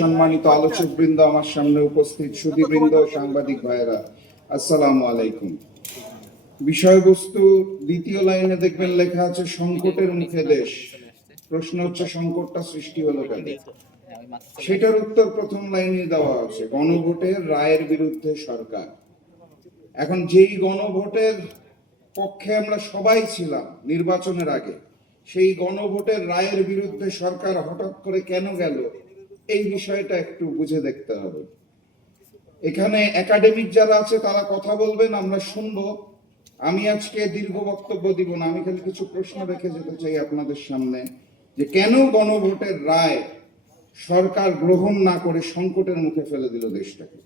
সম্মানিত আলোচক বৃন্দ, আমার সামনে উপস্থিত সুধীবৃন্দ, সাংবাদিক ভাইয়েরা, আসসালামু আলাইকুম। বিষয়বস্তু দ্বিতীয় লাইনে দেখবেন লেখা আছে সংকটের মুখে দেশ। প্রশ্ন হচ্ছে সংকটটা সৃষ্টি হলো কেন? সেটার উত্তর প্রথম লাইনে দেওয়া আছে, গণভোটের রায়ের বিরুদ্ধে সরকার। এখন যেই গণভোটের পক্ষে আমরা সবাই ছিলাম নির্বাচনের আগে, সেই গণভোটের রায়ের বিরুদ্ধে সরকার হঠাৎ করে কেন গেল, এই বিষয়টা একটু বুঝে দেখতে হবে। এখানে একাডেমিক যারা আছে তারা কথা বলবেন, আমরা শুনবো। আমি আজকে দীর্ঘ বক্তব্য দিব না, আমি খালি কিছু প্রশ্ন রেখে যেতে চাই আপনাদের সামনে, যে কেন গণভোটের রায় সরকার গ্রহণ না করে সংকটের মুখে ফেলে দিল দেশটাকে।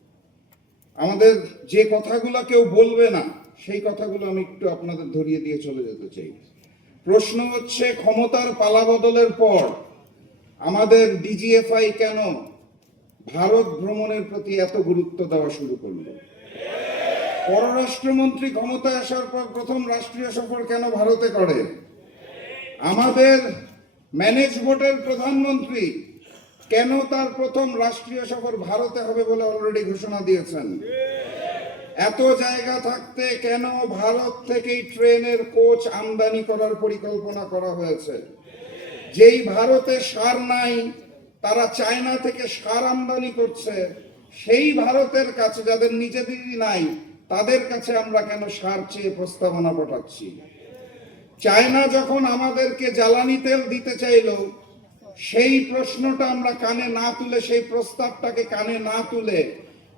আমাদের যে কথাগুলো কেউ বলবে না, সেই কথাগুলো আমি একটু আপনাদের ধরিয়ে দিয়ে চলে যেতে চাই। প্রশ্ন হচ্ছে, ক্ষমতার পালাবদলের পর আমাদের ডিজিএফআই কেন ভারত ভ্রমণের প্রতি এত গুরুত্ব দেওয়া শুরু করলো? পররাষ্ট্রমন্ত্রী ক্ষমতায় আসার পর প্রথম রাষ্ট্রীয় সফর কেন ভারতে করে? আমাদের ম্যানেজ ভোটের প্রধানমন্ত্রী কেন তার প্রথম রাষ্ট্রীয় সফর ভারতে হবে বলে অলরেডি ঘোষণা দিয়েছেন? এত জায়গা থাকতে কেন ভারত থেকেই ট্রেনের কোচ আমদানি করার পরিকল্পনা করা হয়েছে? যেই ভারতে সার নাই, তারা চায়না থেকে সার আমদানি করছে, সেই ভারতের কাছে যাদের নিজেদেরই নাই, তাদের কাছে আমরা কেন সার চেয়ে প্রস্তাবনা পাঠাচ্ছি? চায়না যখন আমাদেরকে জ্বালানি তেল দিতে চাইল, সেই প্রশ্নটা আমরা কানে না তুলে, সেই প্রস্তাবটাকে কানে না তুলে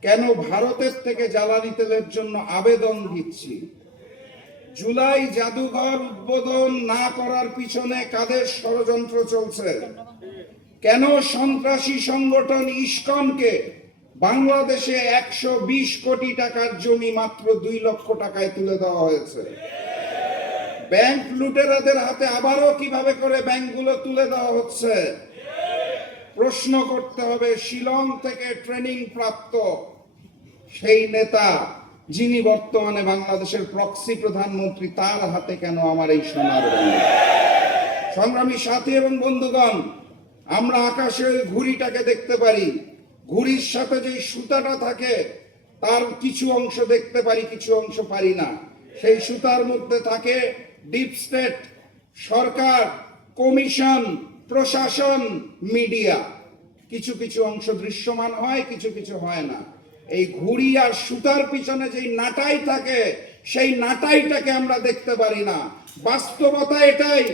কেন ভারতের থেকে জ্বালানি তেলের জন্য আবেদন দিচ্ছি? জুলাই জাদুঘর উদ্বোধন না করার পিছনে কাদের ষড়যন্ত্র চলছে? কেন সন্ত্রাসী সংগঠন ইসকনকে বাংলাদেশে 120 কোটি টাকার জমি মাত্র 2 লক্ষ টাকায় তুলে দেওয়া হয়েছে? ব্যাংক লুটেরাদের হাতে আবারও কিভাবে করে ব্যাংকগুলো তুলে দেওয়া হচ্ছে? প্রশ্ন করতে হবে, শিলং থেকে ট্রেনিং প্রাপ্ত সেই নেতা, যিনি বর্তমানে বাংলাদেশের প্রক্সি প্রধানমন্ত্রী, তার হাতে কেন আমার এই সোনার ব্যাংক? সংগ্রামী সাথী এবং বন্ধুগণ, আমরা আকাশে ঘুড়িটাকে দেখতে পারি, ঘুড়ির সাথে যে সুতাটা থাকে তার কিছু অংশ দেখতে পারি, কিছু অংশ পারি না। সেই সুতার মধ্যে থাকে ডিপ স্টেট, সরকার, কমিশন, প্রশাসন, মিডিয়া। কিছু কিছু অংশ দৃশ্যমান হয়, কিছু কিছু হয় না। এই ঘুড়ি আর সুতার পিছনে যেই নাটাই থাকে, সেই নাটাইটাকে আমরা দেখতে পারি না। বাস্তবতা এটাই,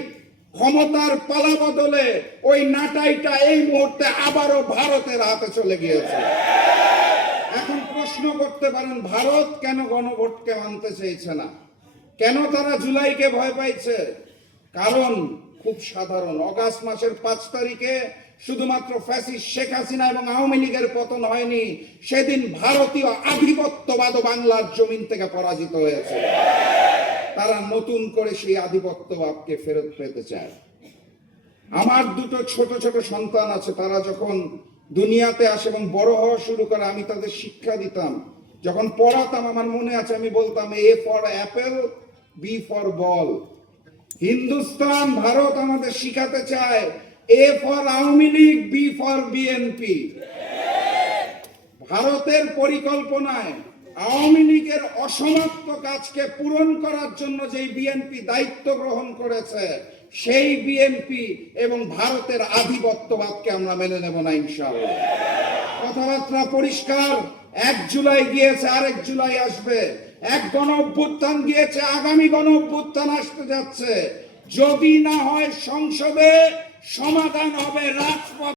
ক্ষমতার পালা বদলে ওই নাটাইটা এই মুহূর্তে আবারও ভারতের হাতে চলে গিয়েছে। এখন প্রশ্ন করতে পারেন, ভারত কেন গণভোটকে মানতে চাইছে না? কেন তারা জুলাইকে ভয় পাইছে? কারণ খুব সাধারণ। অগাস্ট মাসের 5 তারিখে শুধুমাত্র ফ্যাসিস্ট শেখ হাসিনা এবং আওয়ামী লীগের পতন হয়নি, সেদিন ভারতীয় আধিপত্যবাদ বাংলার জমিন থেকে পরাজিত হয়েছে। তারা নতুন করে সেই আধিপত্যবাদকে ফেরত পেতে চায়। আমার 2 ছোট ছোট সন্তান আছে, তারা যখন দুনিয়াতে আসে এবং বড় হওয়া শুরু করে, আমি তাদের শিক্ষা দিতাম। যখন পড়াতাম, আমার মনে আছে আমি বলতাম, A for apple, B for ball. Hindustan, Bharat আমাদের শিখাতে চায় A for Awami League, B for BNP. ভারতের পরিকল্পনায় আওয়ামী লীগের অসমাপ্ত কাজকে পূরণ করার জন্য যেই বিএনপি দায়িত্ব গ্রহণ করেছে, সেই বিএনপি এবং ভারতের আধিপত্যবাদকে আমরা মেনে নেব না ইনশাআল্লাহ। কথাবার্তা পরিষ্কার। 1 জুলাই গিয়েছে, আরেক জুলাই আসবে। এক গণ অভ্যুত্থান গিয়েছে, আগামী গণ অভ্যুত্থান আসতে যাচ্ছে। যদি না হয় সংসদে, সমাধান হবে রাজপথ।